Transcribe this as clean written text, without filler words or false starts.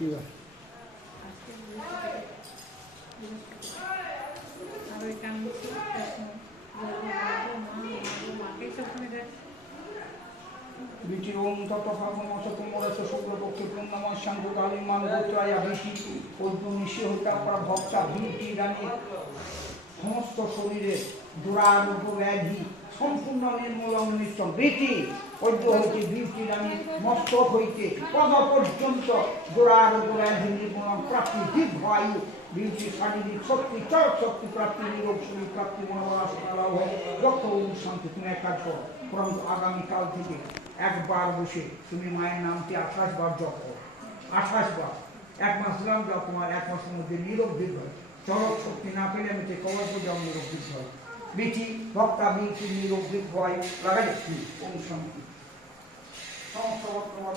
কি বার? আর ওই কাম মাকে সবসময় দেখ বিচি ওম তত ফাল্গুন মাস কুম্ভরাস শুক্লপক্ষে পূর্ণমাস্যাং গোদালিং মান গোত্রায়া বিচি অর্জু নিঃসিহতা ভক্তা বিচি রানী সমস্ত শরীরে দুরারোগ্য ব্যাধি সম্পূর্ণ নির্মূলন নিশ্চয় বিচি অর্জু হইতে বিচি রানী মস্তক হইতে পদ পর্যন্ত দুরারোগ্য ব্যাধি নির্মূলন প্রাপ্তি দীর্ঘায়ু বিচি শারীরিক শক্তি চরক শক্তি প্রাপ্তি নিরোগ শরীর প্রাপ্তি মনোবাসনা লাভ হয় লক্ষ্য শান্তি তুমি এক কাজ করো পরন্তু আগামীকাল থেকে একবার বসে তুমি মায়ের নামটি 28 বার জপ করো 28 বার 1 মাস দিলাম যাও তোমার 1 মাসের মধ্যে নিরোগ বৃদ্ধি হয় চরক শক্তি না পেলে আমি কবর করে যাও নিরোগ বৃদ্ধি হয় বিচি ভক্তা বিচি নিরোগ বৃদ্ধি হয় লাগাই ওম শান্তি সমস্ত বর্তমান